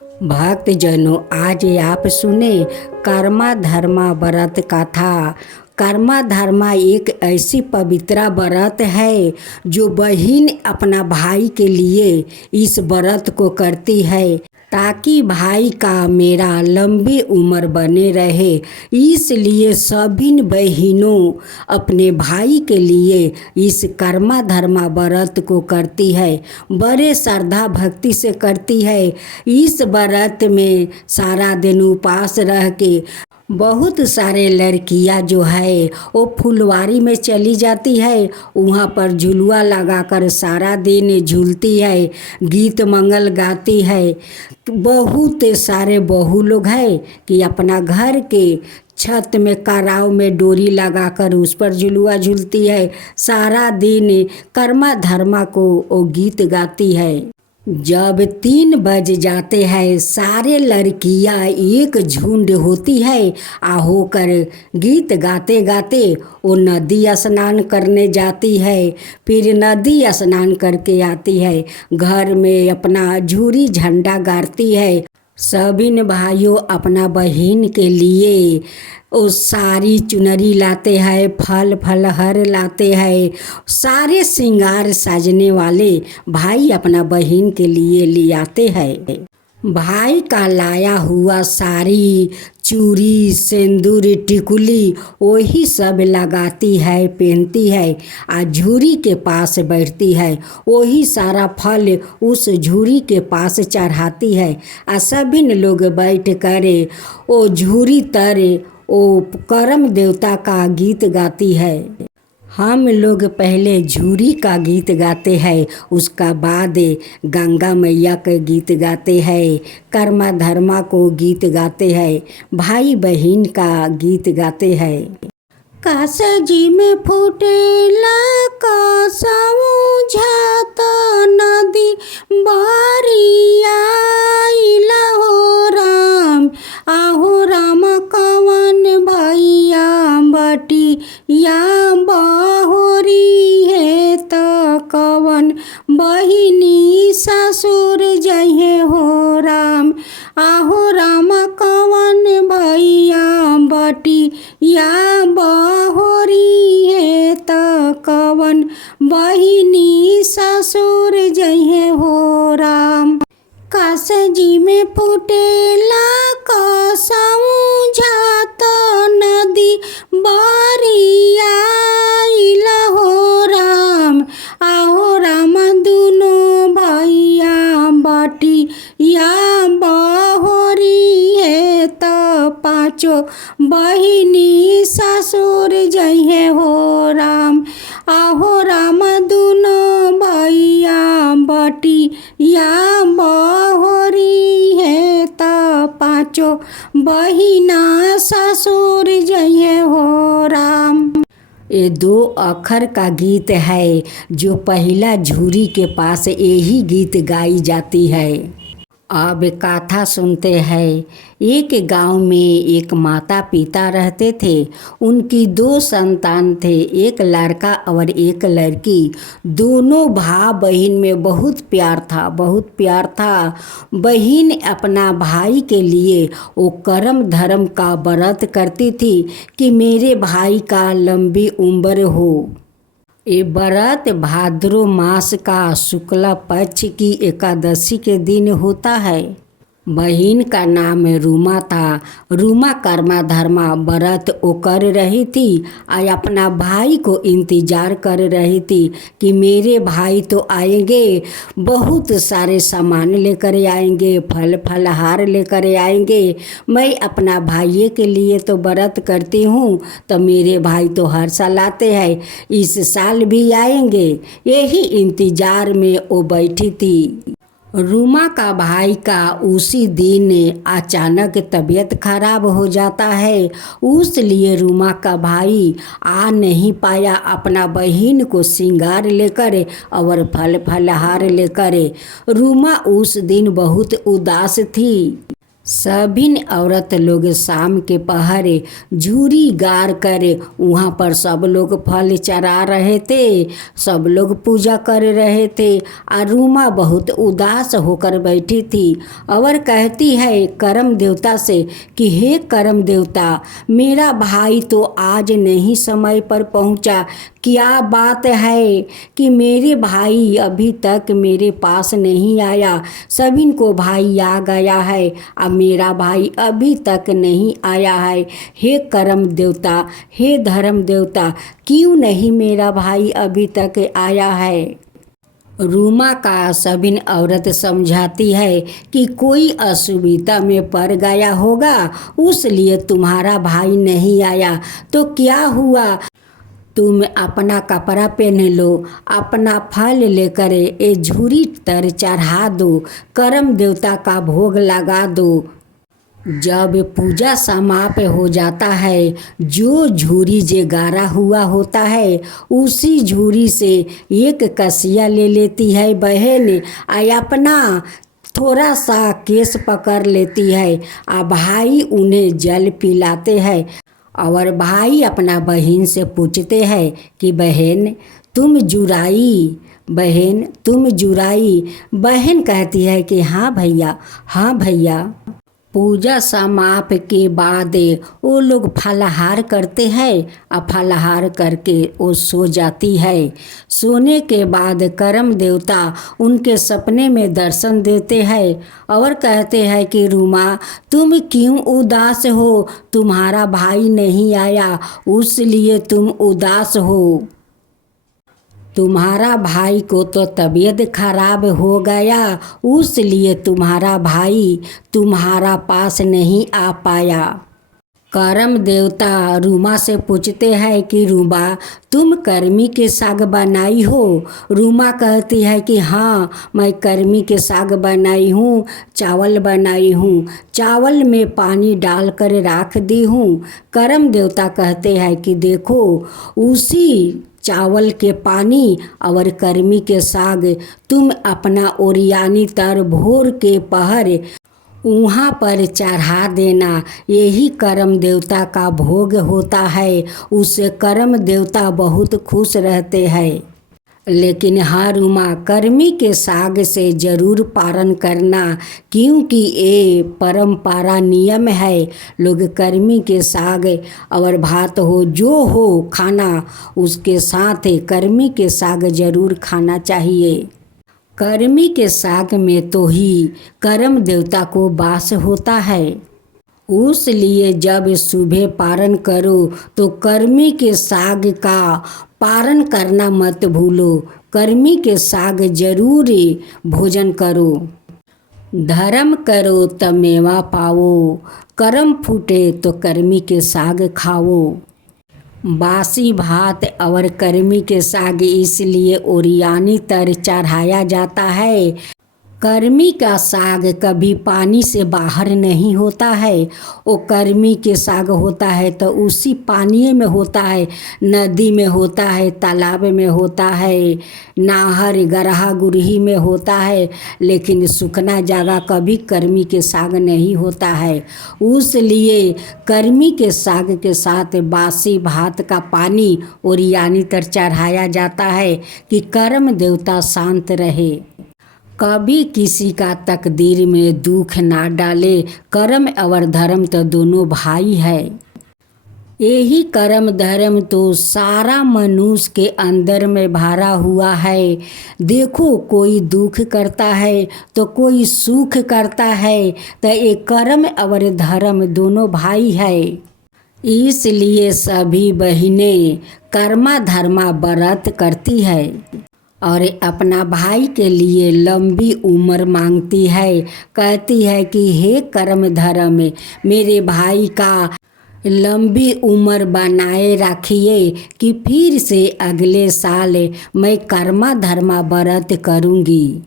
भक्तजनों, आज आप सुने कर्मा धर्मा व्रत कथा। कर्मा धर्मा एक ऐसी पवित्र व्रत है जो बहन अपना भाई के लिए इस व्रत को करती है ताकि भाई का मेरा लंबी उम्र बने रहे। इसलिए सभी बहनों अपने भाई के लिए इस कर्मा धर्मा व्रत को करती है, बड़े श्रद्धा भक्ति से करती है। इस व्रत में सारा दिन उपवास रह के बहुत सारे लड़कियां जो है वो फुलवारी में चली जाती है, वहाँ पर झुलुआ लगाकर सारा दिन झूलती है, गीत मंगल गाती है। बहुत सारे बहू लोग हैं कि अपना घर के छत में कराव में डोरी लगाकर उस पर झुलुआ झूलती है, सारा दिन कर्मा धर्मा को वो गीत गाती है। जब 3 बज जाते हैं सारे लड़कियां एक झुंड होती है आ होकर गीत गाते गाते वो नदी स्नान करने जाती है। फिर नदी स्नान करके आती है, घर में अपना झूरी झंडा गाड़ती है। सभी भाइयों अपना बहन के लिए वो सारी चुनरी लाते हैं, फल फलहर लाते हैं, सारे श्रृंगार साजने वाले भाई अपना बहन के लिए ले आते हैं। भाई का लाया हुआ साड़ी चूड़ी सिंदूर टिकुली वही सब लगाती है, पहनती है, आ झूरी के पास बैठती है, वही सारा फल उस झूरी के पास चढ़ाती है। आ सभी लोग बैठ कर वो झूरी तर वो करम देवता का गीत गाती है। हम लोग पहले झूरी का गीत गाते हैं, उसका बाद गंगा मैया का गीत गाते हैं, कर्मा धर्मा को गीत गाते हैं, भाई बहन का गीत गाते हैं। कासजी में फूटेला का समझात नदी बारिया हो राम, आहो राम कवन भैया बटी या बहोरी है तो कवन बहिनी ससुर जहे हो राम, आहो राम कवन भैया बटी या बहोरी है तो कवन बहिनी ससुर जहे हो राम। कासजी में फूटेला का समझात नदी बारिया हो राम, आहो राम दुनो भैया बटी या बहोरी है तो पाँचों बहिनी ससुर जहे हो राम, आहो राम दुनो भैया बटी या बहोरी है तो पाँचों बहिना ससुर जहे हो राम। ये 2 अक्षर का गीत है जो पहला झूरी के पास यही गीत गाई जाती है। अब कथा सुनते हैं। एक गांव में एक माता पिता रहते थे। उनकी 2 संतान थे, एक लड़का और एक लड़की। दोनों भाई बहन में बहुत प्यार था, बहुत प्यार था। बहन अपना भाई के लिए वो कर्म धर्म का व्रत करती थी कि मेरे भाई का लंबी उम्र हो। ये व्रत भाद्रो मास का शुक्ला पक्ष की एकादशी के दिन होता है। बहन का नाम रूमा था। रूमा कर्मा धर्मा व्रत वो कर रही थी और अपना भाई को इंतजार कर रही थी कि मेरे भाई तो आएंगे, बहुत सारे सामान लेकर आएंगे, फल फलहार लेकर आएंगे। मैं अपना भाई के लिए तो व्रत करती हूँ, तो मेरे भाई तो हर साल आते हैं, इस साल भी आएंगे। यही इंतजार में वो बैठी थी। रूमा का भाई का उसी दिन अचानक तबीयत खराब हो जाता है, इसलिए रूमा का भाई आ नहीं पाया अपना बहन को श्रृंगार लेकर और फल फलहार लेकर। रूमा उस दिन बहुत उदास थी। सभी औरत लोग शाम के पहरे झूरी गार कर वहाँ पर सब लोग फल चढ़ा रहे थे, सब लोग पूजा कर रहे थे। और रूमा बहुत उदास होकर बैठी थी और कहती है करम देवता से कि हे करम देवता, मेरा भाई तो आज नहीं समय पर पहुँचा। क्या बात है कि मेरे भाई अभी तक मेरे पास नहीं आया। सभी को भाई आ गया है, अब मेरा भाई अभी तक नहीं आया है। हे करम देवता, हे धर्म देवता, क्यों नहीं मेरा भाई अभी तक आया है। रूमा का सभी औरत समझाती है कि कोई असुविधा में पड़ गया होगा, उसलिए तुम्हारा भाई नहीं आया। तो क्या हुआ, तुम अपना कपड़ा पहन लो, अपना फल लेकर ए झूरी तर चढ़ा दो, करम देवता का भोग लगा दो। जब पूजा समाप्त हो जाता है, जो झूरी जे गारा हुआ होता है उसी झूरी से एक कसिया ले लेती है बहन, अपना थोड़ा सा केस पकड़ लेती है। आ भाई उन्हें जल पिलाते हैं और भाई अपना बहन से पूछते हैं कि बहन तुम जुराई, बहन तुम जुराई। बहन कहती है कि हाँ भैया, हाँ भैया। पूजा समाप्त के बाद वो लोग फलाहार करते हैं और फलाहार करके वो सो जाती है। सोने के बाद करम देवता उनके सपने में दर्शन देते हैं और कहते हैं कि रूमा तुम क्यों उदास हो, तुम्हारा भाई नहीं आया उसलिए तुम उदास हो। तुम्हारा भाई को तो तबीयत खराब हो गया, उसलिए तुम्हारा भाई तुम्हारा पास नहीं आ पाया। करम देवता रूमा से पूछते हैं कि रूमा तुम कर्मी के साग बनाई हो। रूमा कहती है कि हाँ मैं कर्मी के साग बनाई हूँ, चावल बनाई हूँ, चावल में पानी डालकर रख दी हूँ। करम देवता कहते हैं कि देखो उसी चावल के पानी और कर्मी के साग तुम अपना ओरियानी तर भोर के पहर वहाँ पर चढ़ा देना, यही करम देवता का भोग होता है। उससे करम देवता बहुत खुश रहते हैं। लेकिन हाँ रूमा, कर्मी के साग से जरूर पारण करना, क्योंकि ये परंपरा नियम है। लोग कर्मी के साग और भात हो जो हो खाना, उसके साथ कर्मी के साग जरूर खाना चाहिए। कर्मी के साग में तो ही करम देवता को वास होता है, उसलिए जब सुबह पारण करो तो कर्मी के साग का पारण करना मत भूलो। कर्मी के साग जरूर भोजन करो। धर्म करो तब मेवा पाओ, करम फूटे तो कर्मी के साग खाओ। बासी भात और कर्मी के साग इसलिए ओरियानी तर चढ़ाया जाता है। कर्मी का साग कभी पानी से बाहर नहीं होता है, वो कर्मी के साग होता है तो उसी पानी में होता है, नदी में होता है, तालाब में होता है, नाहर गरहा गुरही में होता है। लेकिन सूखना जगह कभी कर्मी के साग नहीं होता है, उसलिए कर्मी के साग के साथ बासी भात का पानी ओरियानी तर चढ़ाया जाता है कि कर्म देवता शांत रहे, कभी किसी का तकदीर में दुख ना डाले। कर्म और धर्म तो दोनों भाई है। यही कर्म धर्म तो सारा मनुष्य के अंदर में भरा हुआ है। देखो कोई दुख करता है तो कोई सुख करता है, तो ये कर्म और धर्म दोनों भाई है। इसलिए सभी बहनें कर्मा धर्मा व्रत करती है और अपना भाई के लिए लंबी उम्र मांगती है। कहती है कि हे कर्म धर्म, मेरे भाई का लंबी उम्र बनाए रखिए कि फिर से अगले साल मैं कर्मा धर्मा व्रत करूँगी।